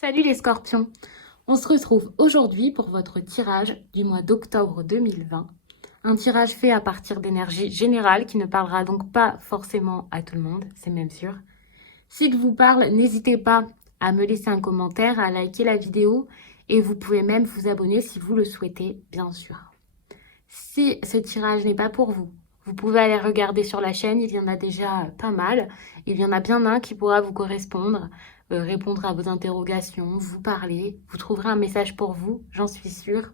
Salut les scorpions, on se retrouve aujourd'hui pour votre tirage du mois d'octobre 2020. Un tirage fait à partir d'énergie générale qui ne parlera donc pas forcément à tout le monde, c'est même sûr. S'il vous parle, n'hésitez pas à me laisser un commentaire, à liker la vidéo et vous pouvez même vous abonner si vous le souhaitez, bien sûr. Si ce tirage n'est pas pour vous, vous pouvez aller regarder sur la chaîne, il y en a déjà pas mal. Il y en a bien un qui pourra vous correspondre, répondre à vos interrogations, vous parler. Vous trouverez un message pour vous, j'en suis sûre.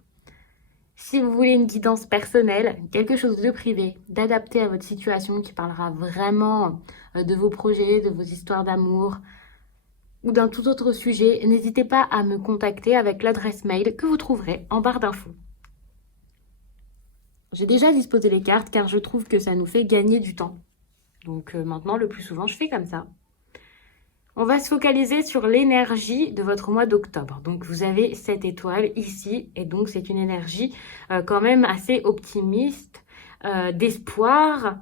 Si vous voulez une guidance personnelle, quelque chose de privé, d'adapté à votre situation, qui parlera vraiment de vos projets, de vos histoires d'amour ou d'un tout autre sujet, n'hésitez pas à me contacter avec l'adresse mail que vous trouverez en barre d'infos. J'ai déjà disposé les cartes car je trouve que ça nous fait gagner du temps. Donc maintenant, le plus souvent, je fais comme ça. On va se focaliser sur l'énergie de votre mois d'octobre. Donc vous avez cette étoile ici et donc c'est une énergie quand même assez optimiste, d'espoir.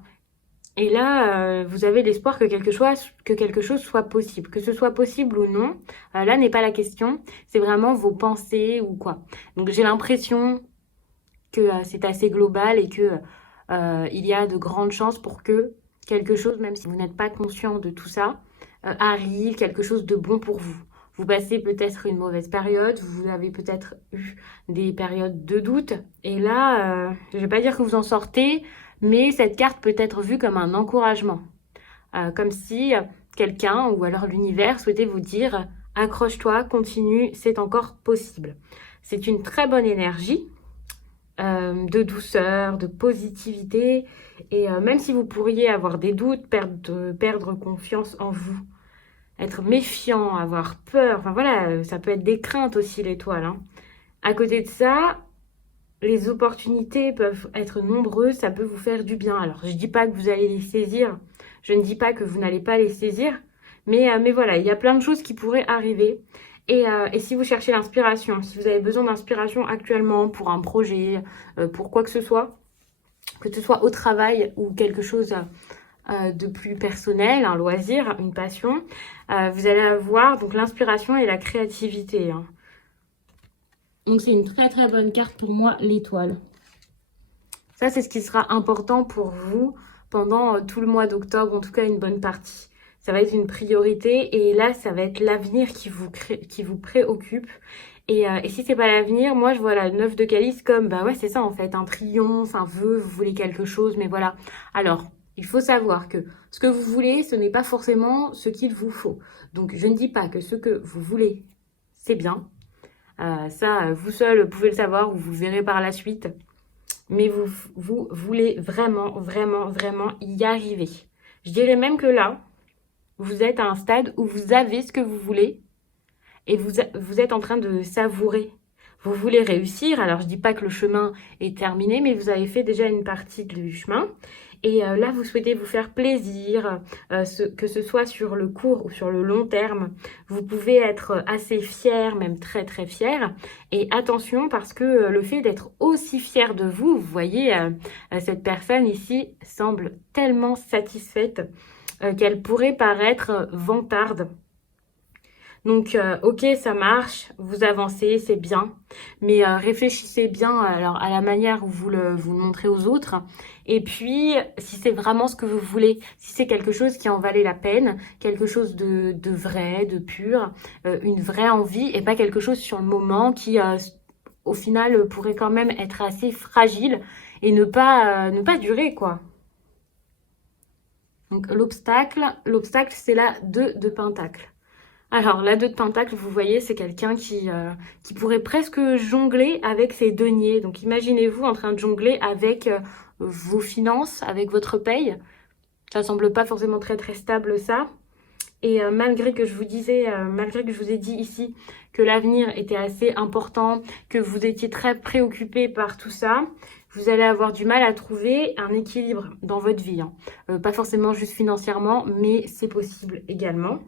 Et là, vous avez l'espoir que quelque chose soit possible. Que ce soit possible ou non, là n'est pas la question. C'est vraiment vos pensées ou quoi. Donc j'ai l'impression que c'est assez global et que il y a de grandes chances pour que quelque chose, même si vous n'êtes pas conscient de tout ça, arrive, quelque chose de bon pour vous. Vous passez peut-être une mauvaise période, vous avez peut-être eu des périodes de doute, et là, je ne vais pas dire que vous en sortez, mais cette carte peut être vue comme un encouragement. Comme si quelqu'un, ou alors l'univers, souhaitait vous dire « accroche-toi, continue, c'est encore possible ». C'est une très bonne énergie, de douceur, de positivité. Et même si vous pourriez avoir des doutes, perdre confiance en vous, être méfiant, avoir peur, enfin voilà, ça peut être des craintes aussi l'étoile. Hein. À côté de ça, les opportunités peuvent être nombreuses, ça peut vous faire du bien. Alors je dis pas que vous allez les saisir, je ne dis pas que vous n'allez pas les saisir, mais voilà, il y a plein de choses qui pourraient arriver. Et si vous cherchez l'inspiration, si vous avez besoin d'inspiration actuellement pour un projet, pour quoi que ce soit au travail ou quelque chose de plus personnel, un loisir, une passion, vous allez avoir donc l'inspiration et la créativité. Hein. Donc c'est une très très bonne carte pour moi, l'étoile. Ça, c'est ce qui sera important pour vous pendant tout le mois d'octobre, en tout cas une bonne partie. Ça va être une priorité et là, ça va être l'avenir qui vous préoccupe. Et si c'est pas l'avenir, moi je vois la 9 de calice comme, bah ouais, c'est ça en fait, un triomphe, un vœu, vous voulez quelque chose, mais voilà. Alors, il faut savoir que ce que vous voulez, ce n'est pas forcément ce qu'il vous faut. Donc, je ne dis pas que ce que vous voulez, c'est bien. Ça, vous seul pouvez le savoir ou vous verrez par la suite. Mais vous voulez vraiment, vraiment, vraiment y arriver. Je dirais même que là, vous êtes à un stade où vous avez ce que vous voulez et vous êtes en train de savourer. Vous voulez réussir, alors je dis pas que le chemin est terminé, mais vous avez fait déjà une partie du chemin. Et là, vous souhaitez vous faire plaisir, que ce soit sur le court ou sur le long terme. Vous pouvez être assez fier, même très très fier. Et attention, parce que le fait d'être aussi fier de vous, vous voyez, cette personne ici semble tellement satisfaite qu'elle pourrait paraître vantarde. Donc, ok, ça marche, vous avancez, c'est bien, mais réfléchissez bien alors, à la manière où vous le montrez aux autres. Et puis, si c'est vraiment ce que vous voulez, si c'est quelque chose qui en valait la peine, quelque chose de vrai, de pur, une vraie envie, et pas quelque chose sur le moment qui, au final, pourrait quand même être assez fragile et ne pas durer, quoi. Donc, l'obstacle, c'est la 2 de Pentacle. Alors, la 2 de Pentacle, vous voyez, c'est quelqu'un qui pourrait presque jongler avec ses deniers. Donc, imaginez-vous en train de jongler avec vos finances, avec votre paye. Ça semble pas forcément très très stable, ça. Et malgré que je vous ai dit ici que l'avenir était assez important, que vous étiez très préoccupé par tout ça, vous allez avoir du mal à trouver un équilibre dans votre vie. Hein. Pas forcément juste financièrement, mais c'est possible également.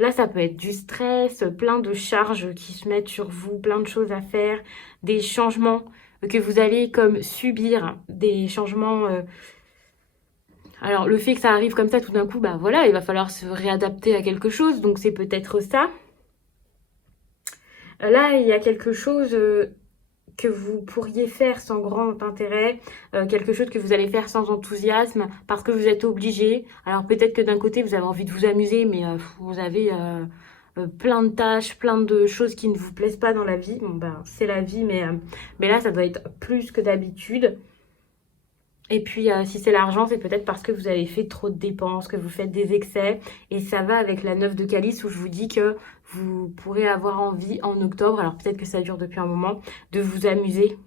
Là, ça peut être du stress, plein de charges qui se mettent sur vous, plein de choses à faire, des changements que vous allez comme subir, des changements. Alors, le fait que ça arrive comme ça tout d'un coup, bah voilà, il va falloir se réadapter à quelque chose, donc c'est peut-être ça. Là, il y a quelque chose que vous pourriez faire sans grand intérêt, quelque chose que vous allez faire sans enthousiasme, parce que vous êtes obligé. Alors peut-être que d'un côté, vous avez envie de vous amuser, mais vous avez plein de tâches, plein de choses qui ne vous plaisent pas dans la vie. Bon, ben, c'est la vie, mais là, ça doit être plus que d'habitude. Et puis, si c'est l'argent, c'est peut-être parce que vous avez fait trop de dépenses, que vous faites des excès. Et ça va avec la 9 de calice où je vous dis que vous pourrez avoir envie en octobre, alors peut-être que ça dure depuis un moment, de vous amuser.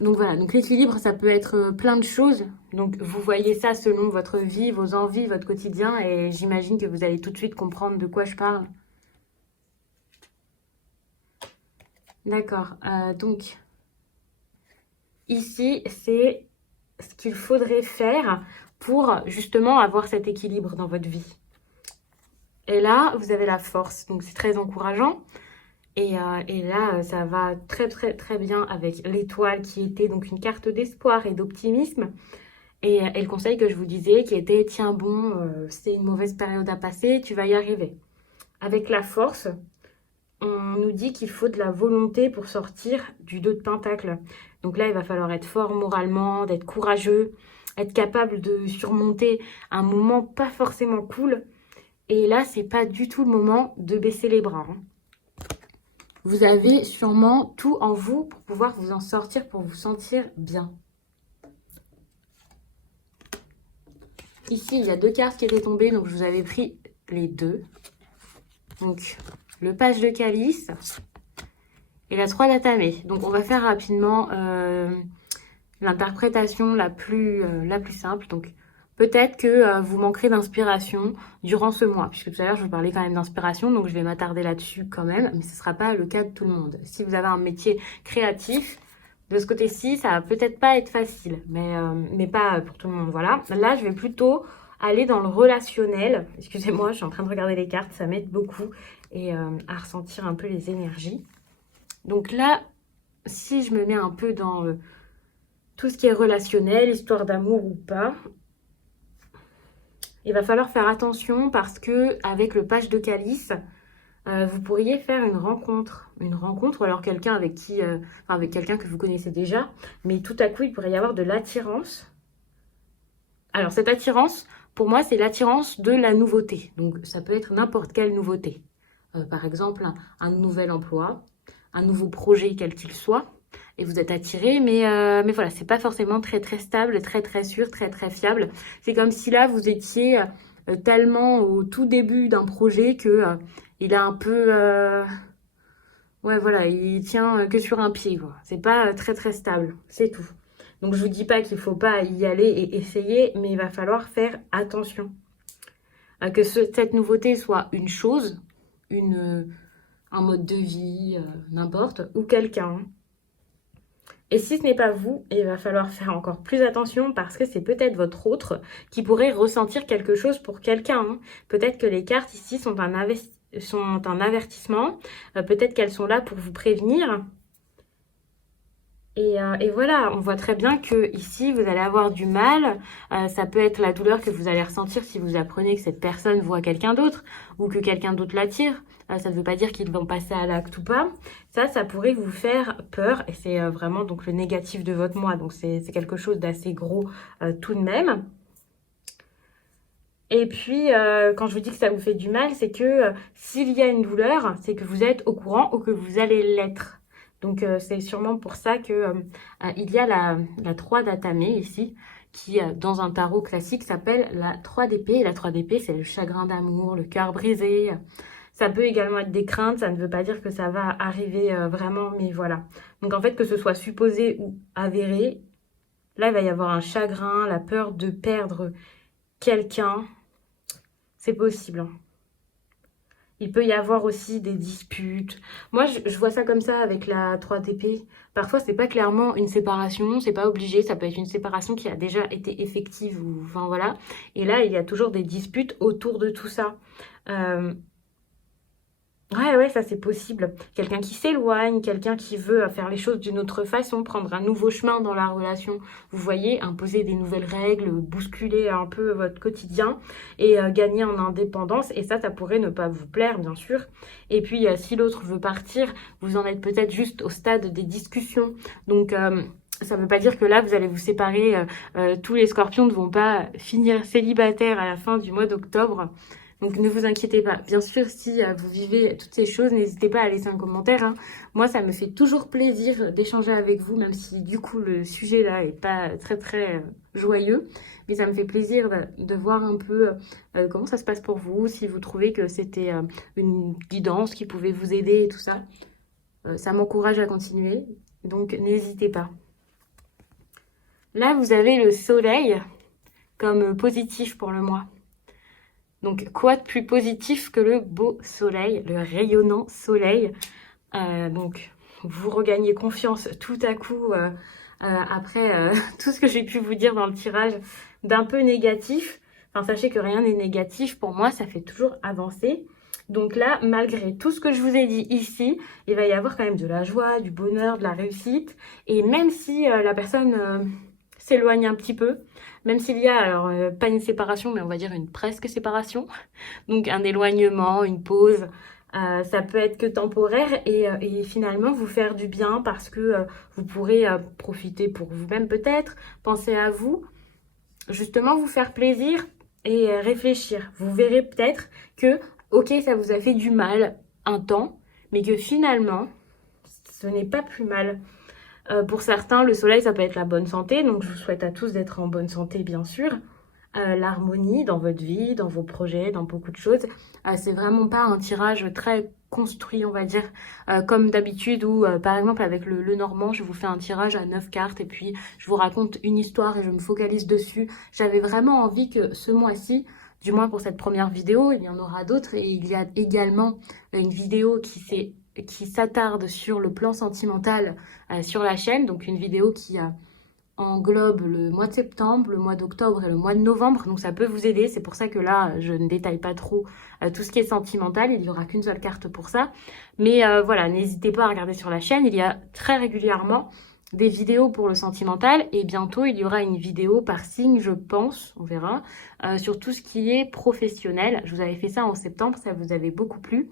Donc voilà, donc l'équilibre, ça peut être plein de choses. Donc vous voyez ça selon votre vie, vos envies, votre quotidien. Et j'imagine que vous allez tout de suite comprendre de quoi je parle. D'accord, donc ici, c'est ce qu'il faudrait faire pour justement avoir cet équilibre dans votre vie. Et là, vous avez la force, donc c'est très encourageant. Et là, ça va très très très bien avec l'étoile qui était donc une carte d'espoir et d'optimisme. Et le conseil que je vous disais qui était, tiens bon, c'est une mauvaise période à passer, tu vas y arriver. Avec la force, on nous dit qu'il faut de la volonté pour sortir du 2 de Pentacle. Donc là, il va falloir être fort moralement, d'être courageux, être capable de surmonter un moment pas forcément cool. Et là, c'est pas du tout le moment de baisser les bras. Vous avez sûrement tout en vous pour pouvoir vous en sortir, pour vous sentir bien. Ici, il y a 2 cartes qui étaient tombées, donc je vous avais pris les 2. Donc, le page de calice et la 3 d'atamé. Donc, on va faire rapidement l'interprétation la plus simple. Donc, peut-être que vous manquerez d'inspiration durant ce mois, puisque tout à l'heure, je vous parlais quand même d'inspiration, donc je vais m'attarder là-dessus quand même, mais ce ne sera pas le cas de tout le monde. Si vous avez un métier créatif, de ce côté-ci, ça va peut-être pas être facile, mais pas pour tout le monde, voilà. Là, je vais plutôt aller dans le relationnel. Excusez-moi, je suis en train de regarder les cartes, ça m'aide beaucoup et à ressentir un peu les énergies. Donc là, si je me mets un peu dans tout ce qui est relationnel, histoire d'amour ou pas, il va falloir faire attention parce que avec le page de calice, vous pourriez faire une rencontre ou alors quelqu'un avec qui, avec quelqu'un que vous connaissez déjà, mais tout à coup il pourrait y avoir de l'attirance. Alors cette attirance, pour moi, c'est l'attirance de la nouveauté. Donc ça peut être n'importe quelle nouveauté. Par exemple, un nouvel emploi, un nouveau projet quel qu'il soit, et vous êtes attiré, mais voilà, c'est pas forcément très très stable, très très sûr, très très fiable. C'est comme si là vous étiez tellement au tout début d'un projet que il a un peu ouais voilà, il tient que sur un pied quoi. C'est pas très très stable, c'est tout. Donc je vous dis pas qu'il faut pas y aller et essayer, mais il va falloir faire attention à que cette nouveauté soit une chose, un mode de vie, n'importe, ou quelqu'un. Et si ce n'est pas vous, il va falloir faire encore plus attention parce que c'est peut-être votre autre qui pourrait ressentir quelque chose pour quelqu'un. Peut-être que les cartes ici sont un avertissement, peut-être qu'elles sont là pour vous prévenir. Et voilà, on voit très bien que ici vous allez avoir du mal. Ça peut être la douleur que vous allez ressentir si vous apprenez que cette personne voit quelqu'un d'autre ou que quelqu'un d'autre l'attire. Ça ne veut pas dire qu'ils vont passer à l'acte ou pas. Ça pourrait vous faire peur et c'est vraiment donc le négatif de votre mois. Donc c'est quelque chose d'assez gros tout de même. Et puis, quand je vous dis que ça vous fait du mal, c'est que s'il y a une douleur, c'est que vous êtes au courant ou que vous allez l'être. Donc, c'est sûrement pour ça que il y a la 3 d'atamé ici, qui, dans un tarot classique, s'appelle la 3 d'épée. Et la 3 d'épée, c'est le chagrin d'amour, le cœur brisé. Ça peut également être des craintes, ça ne veut pas dire que ça va arriver vraiment, mais voilà. Donc, en fait, que ce soit supposé ou avéré, là, il va y avoir un chagrin, la peur de perdre quelqu'un. C'est possible. Il peut y avoir aussi des disputes. Moi, je vois ça comme ça avec la 3 d'épée. Parfois, c'est pas clairement une séparation, c'est pas obligé. Ça peut être une séparation qui a déjà été effective ou, enfin voilà. Et là, il y a toujours des disputes autour de tout ça. Ouais, ça c'est possible. Quelqu'un qui s'éloigne, quelqu'un qui veut faire les choses d'une autre façon, prendre un nouveau chemin dans la relation. Vous voyez, imposer des nouvelles règles, bousculer un peu votre quotidien et gagner en indépendance. Et ça pourrait ne pas vous plaire, bien sûr. Et puis, si l'autre veut partir, vous en êtes peut-être juste au stade des discussions. Donc, ça ne veut pas dire que là, vous allez vous séparer. Tous les scorpions ne vont pas finir célibataires à la fin du mois d'octobre. Donc ne vous inquiétez pas. Bien sûr, si vous vivez toutes ces choses, n'hésitez pas à laisser un commentaire. Hein. Moi, ça me fait toujours plaisir d'échanger avec vous, même si du coup le sujet là est pas très joyeux. Mais ça me fait plaisir de voir un peu comment ça se passe pour vous, si vous trouvez que c'était une guidance qui pouvait vous aider et tout ça. Ça m'encourage à continuer. Donc n'hésitez pas. Là, vous avez le soleil comme positif pour le mois. Donc, quoi de plus positif que le beau soleil, le rayonnant soleil. Donc, vous regagnez confiance tout à coup après tout ce que j'ai pu vous dire dans le tirage d'un peu négatif. Enfin, sachez que rien n'est négatif. Pour moi, ça fait toujours avancer. Donc là, malgré tout ce que je vous ai dit ici, il va y avoir quand même de la joie, du bonheur, de la réussite. Et même si la personne s'éloigne un petit peu, même s'il y a, alors pas une séparation, mais on va dire une presque séparation, donc un éloignement, une pause, ça peut être que temporaire et finalement vous faire du bien parce que vous pourrez profiter pour vous-même peut-être, penser à vous, justement vous faire plaisir et réfléchir. Vous verrez peut-être que, ok, ça vous a fait du mal un temps, mais que finalement, ce n'est pas plus mal. Pour certains, le soleil, ça peut être la bonne santé. Donc, je vous souhaite à tous d'être en bonne santé, bien sûr. L'harmonie dans votre vie, dans vos projets, dans beaucoup de choses. C'est vraiment pas un tirage très construit, on va dire, comme d'habitude, où, par exemple, avec le Normand, je vous fais un tirage à 9 cartes et puis je vous raconte une histoire et je me focalise dessus. J'avais vraiment envie que ce mois-ci, du moins pour cette première vidéo, il y en aura d'autres et il y a également une vidéo qui s'attarde sur le plan sentimental sur la chaîne, donc une vidéo qui englobe le mois de septembre, le mois d'octobre et le mois de novembre, donc ça peut vous aider. C'est pour ça que là, je ne détaille pas trop tout ce qui est sentimental, il n'y aura qu'une seule carte pour ça. Mais voilà, n'hésitez pas à regarder sur la chaîne, il y a très régulièrement des vidéos pour le sentimental et bientôt il y aura une vidéo par signe, je pense, on verra, sur tout ce qui est professionnel. Je vous avais fait ça en septembre, ça vous avait beaucoup plu.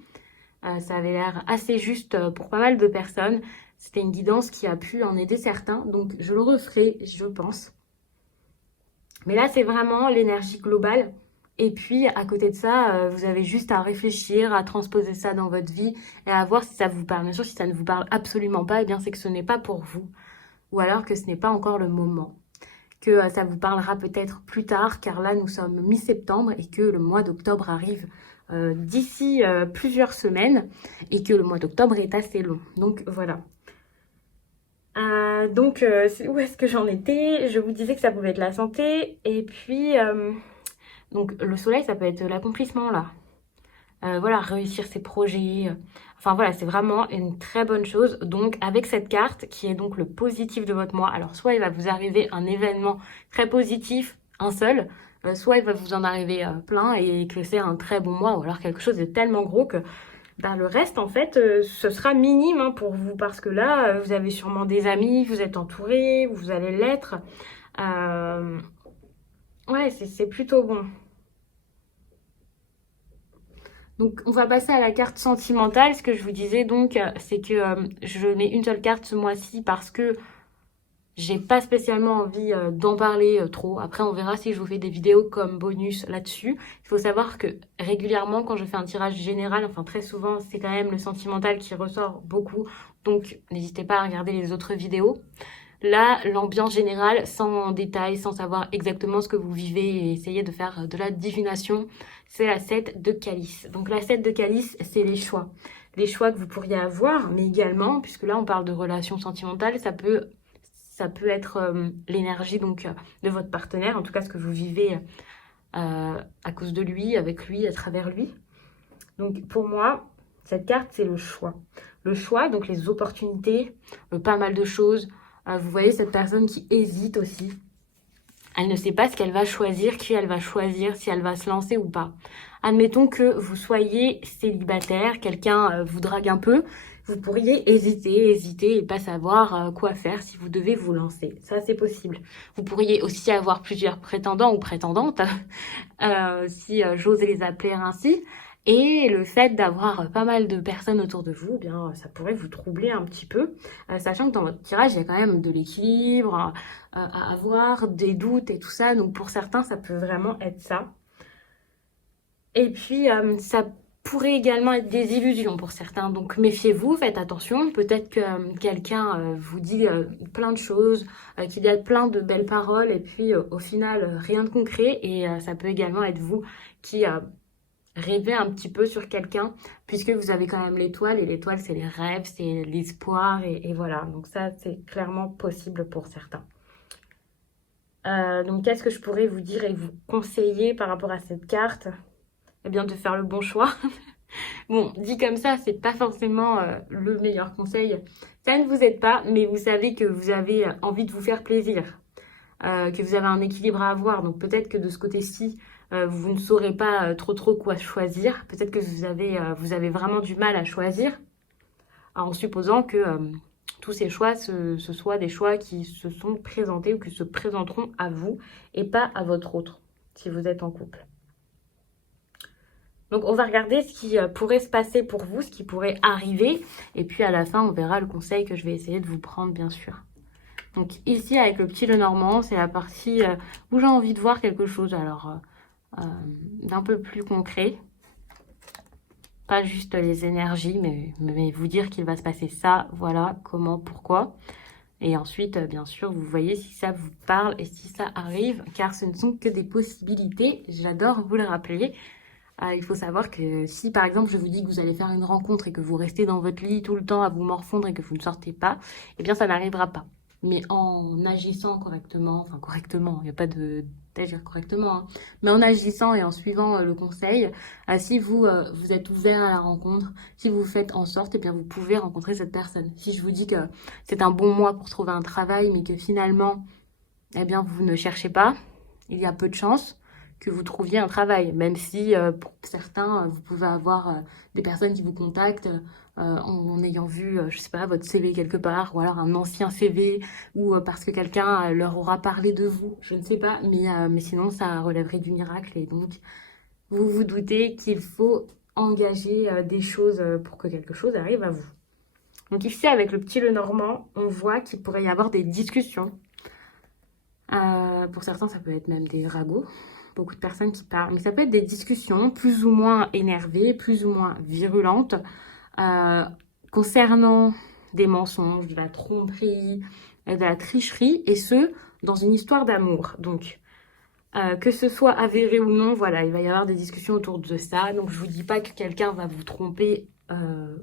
Ça avait l'air assez juste pour pas mal de personnes. C'était une guidance qui a pu en aider certains, donc je le referai, je pense. Mais là, c'est vraiment l'énergie globale. Et puis, à côté de ça, vous avez juste à réfléchir, à transposer ça dans votre vie et à voir si ça vous parle. Bien sûr, si ça ne vous parle absolument pas, eh bien, c'est que ce n'est pas pour vous. Ou alors que ce n'est pas encore le moment. Que ça vous parlera peut-être plus tard, car là, nous sommes mi-septembre et que le mois d'octobre arrive d'ici plusieurs semaines et que le mois d'octobre est assez long. Donc, voilà. Où est-ce que j'en étais? Je vous disais que ça pouvait être la santé. Et puis, donc le soleil, ça peut être l'accomplissement, là. Voilà, réussir ses projets. Enfin, voilà, c'est vraiment une très bonne chose. Donc, avec cette carte, qui est donc le positif de votre mois, alors soit il va vous arriver un événement très positif, un seul, soit il va vous en arriver plein et que c'est un très bon mois, ou alors quelque chose de tellement gros que le reste, en fait, ce sera minime hein, pour vous, parce que là, vous avez sûrement des amis, vous êtes entouré, vous allez l'être. Ouais, c'est plutôt bon. Donc, on va passer à la carte sentimentale. Ce que je vous disais, donc, c'est que je mets une seule carte ce mois-ci parce que j'ai pas spécialement envie d'en parler trop. Après, on verra si je vous fais des vidéos comme bonus là-dessus. Il faut savoir que régulièrement, quand je fais un tirage général, enfin très souvent, c'est quand même le sentimental qui ressort beaucoup. Donc, n'hésitez pas à regarder les autres vidéos. Là, l'ambiance générale, sans détail, sans savoir exactement ce que vous vivez et essayer de faire de la divination, c'est la 7 de calice. Donc la 7 de calice, c'est les choix. Les choix que vous pourriez avoir, mais également, puisque là on parle de relations sentimentales, ça peut être l'énergie donc de votre partenaire, en tout cas ce que vous vivez à cause de lui, avec lui, à travers lui. Donc pour moi, cette carte, c'est le choix. Le choix, donc les opportunités, pas mal de choses. Vous voyez cette personne qui hésite aussi. Elle ne sait pas ce qu'elle va choisir, qui elle va choisir, si elle va se lancer ou pas. Admettons que vous soyez célibataire, quelqu'un vous drague un peu, vous pourriez hésiter et pas savoir quoi faire si vous devez vous lancer. Ça, c'est possible. Vous pourriez aussi avoir plusieurs prétendants ou prétendantes, si j'ose les appeler ainsi. Et le fait d'avoir pas mal de personnes autour de vous, eh bien, ça pourrait vous troubler un petit peu, sachant que dans votre tirage, il y a quand même de l'équilibre à avoir, des doutes et tout ça. Donc pour certains, ça peut vraiment être ça. Et puis, ça pourrait également être des illusions pour certains. Donc méfiez-vous, faites attention. Peut-être que quelqu'un vous dit plein de choses, qu'il y a plein de belles paroles, et puis au final, rien de concret. Et ça peut également être vous qui rêvez un petit peu sur quelqu'un, puisque vous avez quand même l'étoile, et l'étoile, c'est les rêves, c'est l'espoir, et voilà. Donc ça, c'est clairement possible pour certains. Donc, qu'est-ce que je pourrais vous dire et vous conseiller par rapport à cette carte? Eh bien, de faire le bon choix. Bon, dit comme ça, c'est pas forcément le meilleur conseil. Ça ne vous aide pas, mais vous savez que vous avez envie de vous faire plaisir, que vous avez un équilibre à avoir. Donc peut-être que de ce côté-ci, vous ne saurez pas trop quoi choisir. Peut-être que vous avez vraiment du mal à choisir, en supposant que tous ces choix, ce soient des choix qui se sont présentés ou qui se présenteront à vous et pas à votre autre, si vous êtes en couple. Donc, on va regarder ce qui pourrait se passer pour vous, ce qui pourrait arriver. Et puis, à la fin, on verra le conseil que je vais essayer de vous prendre, bien sûr. Donc, ici, avec le petit Lenormand, c'est la partie où j'ai envie de voir quelque chose. Alors, d'un peu plus concret. Pas juste les énergies, mais vous dire qu'il va se passer ça, voilà, comment, pourquoi. Et ensuite, bien sûr, vous voyez si ça vous parle et si ça arrive, car ce ne sont que des possibilités. J'adore vous le rappeler. Il faut savoir que si, par exemple, je vous dis que vous allez faire une rencontre et que vous restez dans votre lit tout le temps à vous morfondre et que vous ne sortez pas, eh bien, ça n'arrivera pas. Mais en agissant correctement, enfin correctement, il n'y a pas d'agir correctement, hein, mais en agissant et en suivant le conseil, si vous êtes ouvert à la rencontre, si vous faites en sorte, eh bien, vous pouvez rencontrer cette personne. Si je vous dis que c'est un bon mois pour trouver un travail, mais que finalement, eh bien, vous ne cherchez pas, il y a peu de chances que vous trouviez un travail, même si pour certains, vous pouvez avoir des personnes qui vous contactent en ayant vu, je sais pas, votre CV quelque part, ou alors un ancien CV, ou parce que quelqu'un leur aura parlé de vous, je ne sais pas, mais sinon ça relèverait du miracle, et donc vous vous doutez qu'il faut engager des choses pour que quelque chose arrive à vous. Donc ici, avec le petit Lenormand, on voit qu'il pourrait y avoir des discussions. Pour certains, ça peut être même des ragots. Beaucoup de personnes qui parlent. Mais ça peut être des discussions plus ou moins énervées, plus ou moins virulentes, concernant des mensonges, de la tromperie, de la tricherie, et ce, dans une histoire d'amour. Donc, que ce soit avéré ou non, voilà, il va y avoir des discussions autour de ça. Donc, je vous dis pas que quelqu'un va vous tromper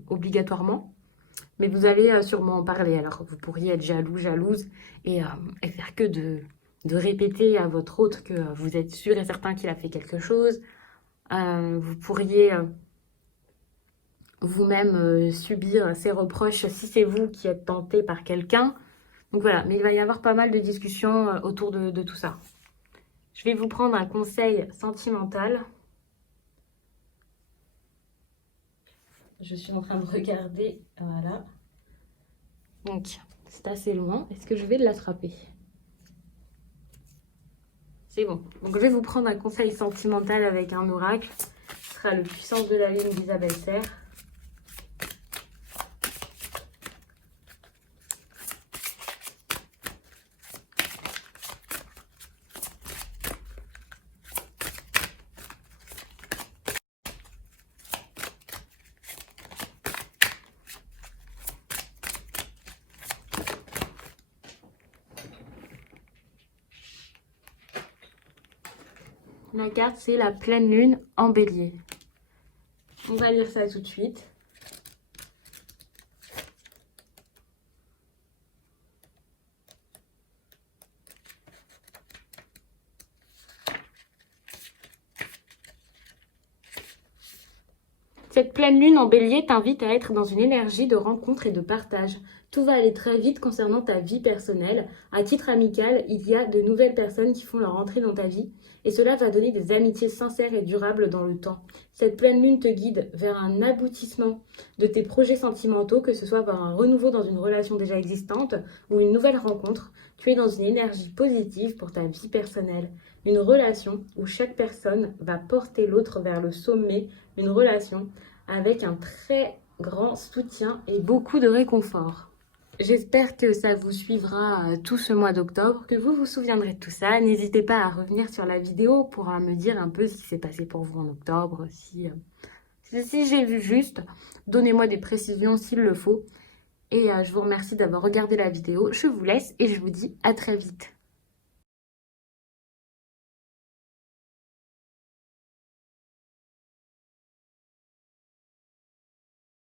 obligatoirement, mais vous allez sûrement en parler. Alors, vous pourriez être jaloux, jalouse, et faire que de répéter à votre autre que vous êtes sûr et certain qu'il a fait quelque chose. Vous pourriez vous-même subir ces reproches si c'est vous qui êtes tenté par quelqu'un. Donc voilà, mais il va y avoir pas mal de discussions autour de tout ça. Je vais vous prendre un conseil sentimental. Je suis en train de regarder, voilà. Donc, c'est assez loin. Est-ce que je vais l'attraper ? C'est bon. Donc, je vais vous prendre un conseil sentimental avec un oracle. Ce sera le Puissance de la Lune d'Isabelle Serre. La carte, c'est la pleine lune en bélier. On va lire ça tout de suite. Cette pleine lune en bélier t'invite à être dans une énergie de rencontre et de partage. Tout va aller très vite concernant ta vie personnelle. À titre amical, il y a de nouvelles personnes qui font leur entrée dans ta vie et cela va donner des amitiés sincères et durables dans le temps. Cette pleine lune te guide vers un aboutissement de tes projets sentimentaux, que ce soit par un renouveau dans une relation déjà existante ou une nouvelle rencontre. Tu es dans une énergie positive pour ta vie personnelle. Une relation où chaque personne va porter l'autre vers le sommet. Une relation avec un très grand soutien et beaucoup de réconfort. J'espère que ça vous suivra tout ce mois d'octobre, que vous vous souviendrez de tout ça. N'hésitez pas à revenir sur la vidéo pour me dire un peu ce qui s'est passé pour vous en octobre. Si j'ai vu juste, donnez-moi des précisions s'il le faut. Et je vous remercie d'avoir regardé la vidéo. Je vous laisse et je vous dis à très vite.